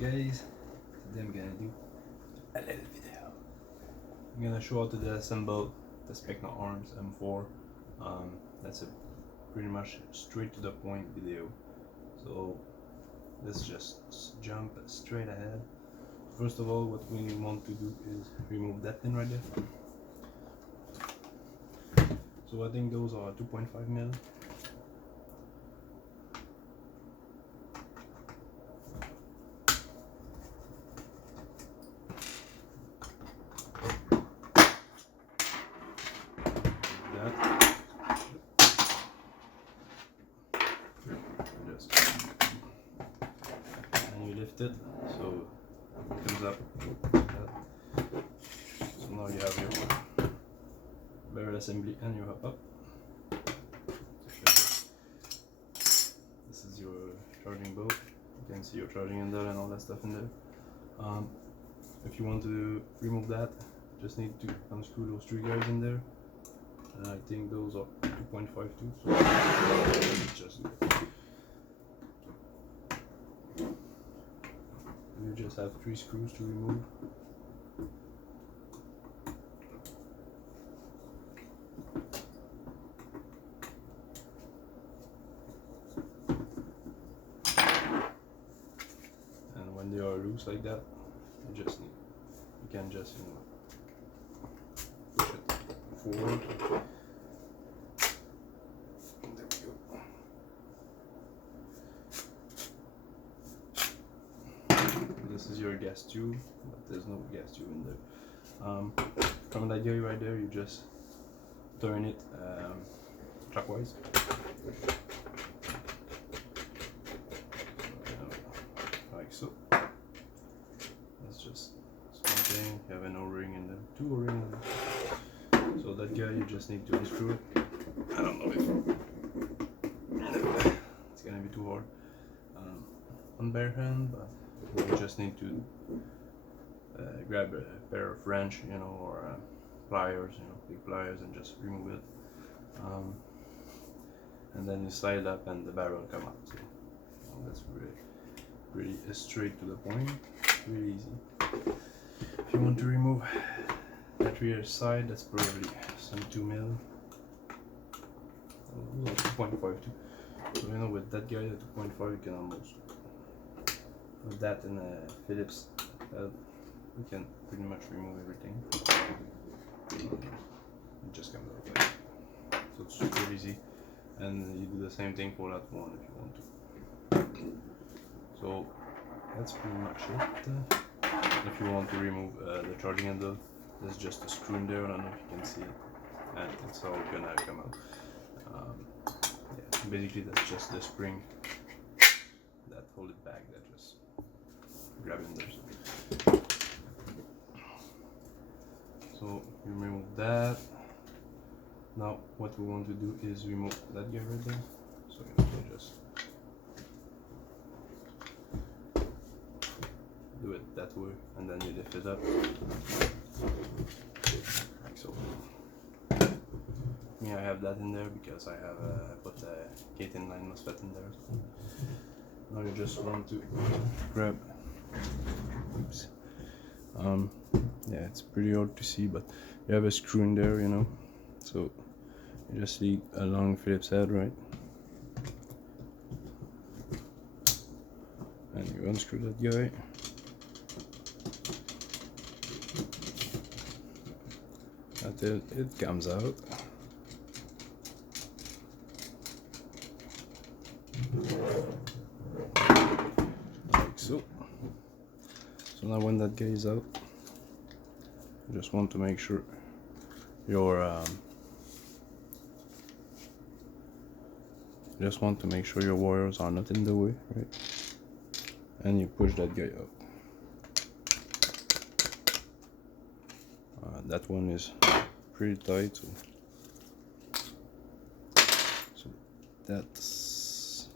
guys, today I'm gonna do a little video. I'm gonna show how to disassemble the Specna Arms M4. That's a pretty much straight to the point video. So let's just jump straight ahead. First of all, what we want to do is remove that pin right there. So I think those are 2.5 mil. And you lift it so it comes up like that. So now you have your barrel assembly and your hop up. This is your charging boat. You can see your charging handle and all that stuff in there. If you want to remove that, just need to unscrew those three guys in there. And I think those are 2.52, so just you just have 3 screws to remove. And when they are loose like that, you can just push it forward. There we go. This is your gas tube, but there's no gas tube in there. From that guy right there, you just turn it clockwise. Like so. That's just one thing. You have an O-ring in there, 2 O-rings in there. So that guy, you just need to unscrew it. I don't know if it's gonna be too hard on bare hand, but you just need to grab a pair of wrench, or pliers, big pliers, and just remove it. And then you slide up, and the barrel come out. So that's pretty straight to the point, really easy. If you want to remove that rear side, that's probably some 2 mil. 2.52. So with that guy at 2.5, you can almost, with that in a Phillips head, you can pretty much remove everything. It just comes out like that. So it's super easy, and you do the same thing for that one if you want to. So that's pretty much it. If you want to remove the charging handle, there's just a screw in there. I don't know if you can see it, and it's all gonna come out. Yeah, basically that's just the spring that hold it back, that just grab it in there. So you remove that. Now what we want to do is remove that guy right there. So you just do it that way, and then you lift it up like so. Me, I have that in there because I have put the K10 line MOSFET in there. So now you just want to grab. Oops. Yeah, it's pretty hard to see, but you have a screw in there, So you just need a long Phillips head, right? And you unscrew that guy. Until it comes out. Like so. So now when that guy is out, you just want to make sure your wires are not in the way, right? And you push that guy out. That one is pretty tight, so that's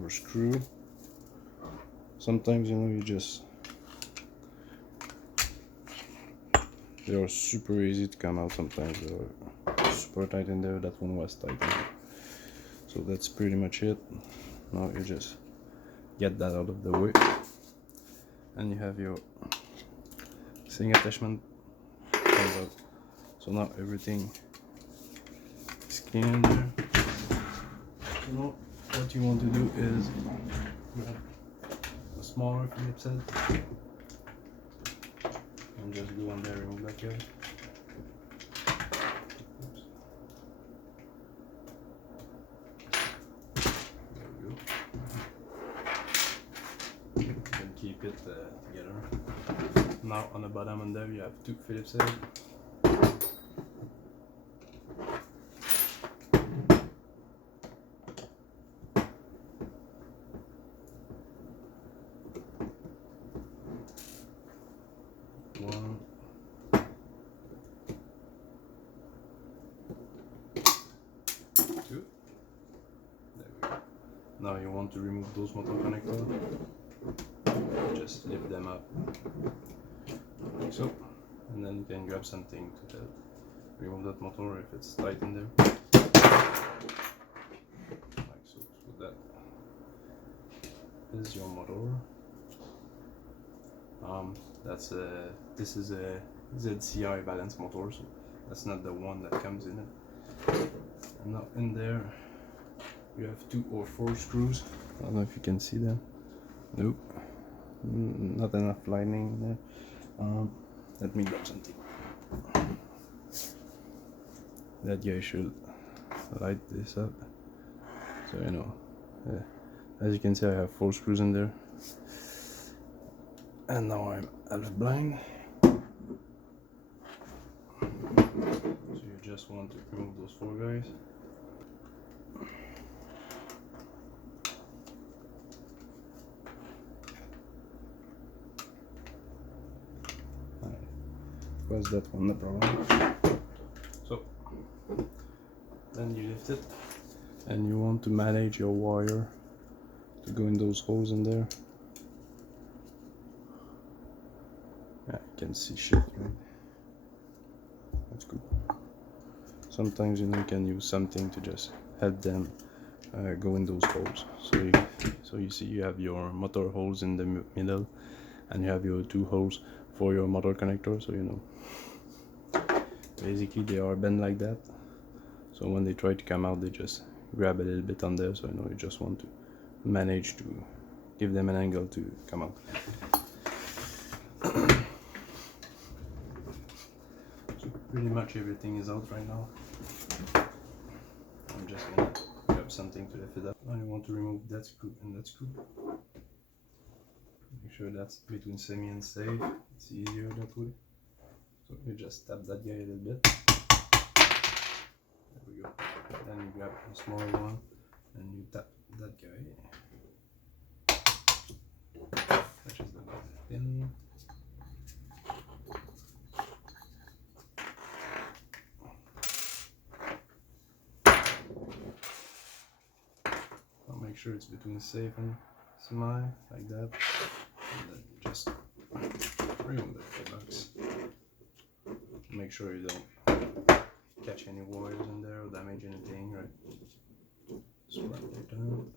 our screw. Sometimes you just, they are super easy to come out, sometimes they are super tight in there. That one was tight in there. So that's pretty much it. Now you just get that out of the way, and you have your string attachment comes out. So now everything is clean in there. So now what you want to do is grab a smaller Phillips head and just go on there, remove that guy. Oops. There we go. And keep it together. Now on the bottom and there you have two Phillips heads. One, two. There we go. Now you want to remove those motor connectors. Just lift them up like so, and then you can grab something to help remove that motor if it's tight in there. Like so. So that is your motor. This is a ZCI balance motor, so that's not the one that comes in it. And now in there you have 2 or 4 screws. I don't know if you can see them. Nope, not enough lining in there. Let me grab something. That guy should light this up. So you know, as you can see, I have 4 screws in there. And now I'm half blind. So you just want to remove those 4 guys. Was that one the problem? So then you lift it, and you want to manage your wire to go in those holes in there. Yeah, you can see shit, right? That's good. Sometimes, you know, you can use something to just help them go in those holes. So you see you have your motor holes in the middle, and you have your 2 holes for your motor connector. So you know, basically they are bent like that. So when they try to come out, they just grab a little bit on there. So you know, you just want to manage to give them an angle to come out. Pretty much everything is out right now. I'm just gonna grab something to lift it up. Now you want to remove that screw and that screw. Make sure that's between semi and safe. It's easier that way. So you just tap that guy a little bit. There we go. Then you grab a smaller one and you tap that guy. Touches the pin. Make sure it's between safe and semi, like that, and then just remove the Gearbox. Make sure you don't catch any wires in there or damage anything, right? Just wrap it down,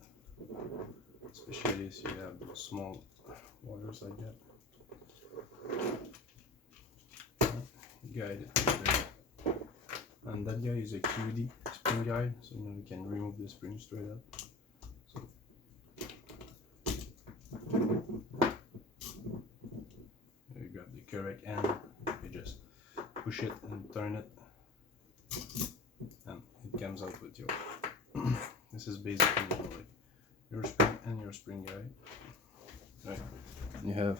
especially if you have those small wires like that. Guide it there. And that guy is a QD spring guide, so you know you can remove the spring straight up. You grab the correct end, you just push it and turn it, and it comes out with your this is basically, you know, like your spring and your spring guide, right? And you have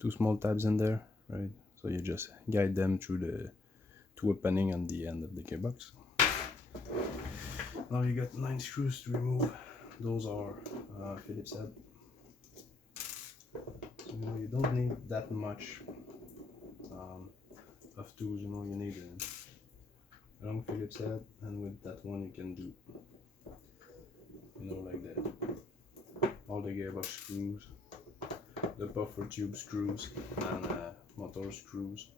2 small tabs in there, right? So you just guide them through the 2 opening on the end of the Gearbox. Now you got 9 screws to remove. Those are Phillips head. So, you know, you don't need that much of tools. You know, you need a long Phillips head, and with that one you can do, you know, like that. All the Gearbox screws, the buffer tube screws, and motor screws,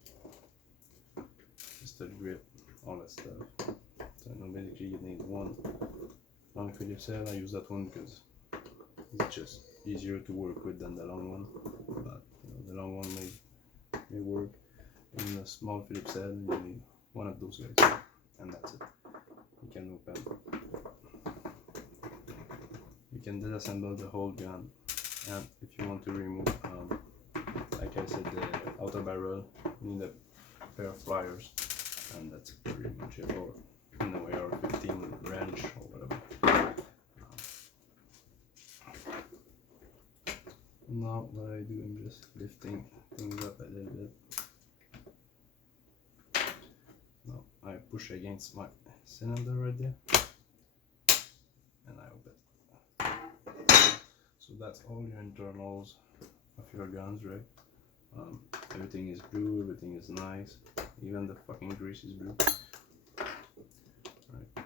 pistol grip, all that stuff. So you know, basically you need one long Phillips head. I use that one because it's just easier to work with than the long one. But you know, the long one may work. In a small Phillips head, you need one of those guys, and that's it. You can open. You can disassemble the whole gun, and if you want to remove, like I said, the outer barrel, you need a pair of pliers, and that's pretty much it. Or in a way, or 15 wrench or whatever. Now what I do, I'm just lifting things up a little bit. Now I push against my cylinder right there, and I open. So that's all your internals of your guns, right? Everything is blue, everything is nice, even the fucking grease is blue. Right.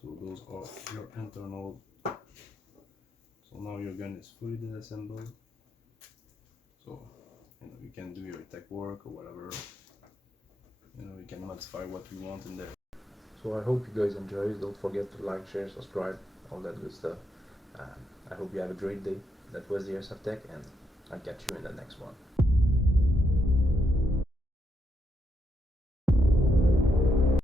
So those are your internals. So now your gun is fully disassembled. So you know you can do your tech work or whatever. You know, you can modify what you want in there. So I hope you guys enjoy. Don't forget to like, share, subscribe, all that good stuff. I hope you have a great day. That was the AIRSOFTEK, and I'll catch you in the next one.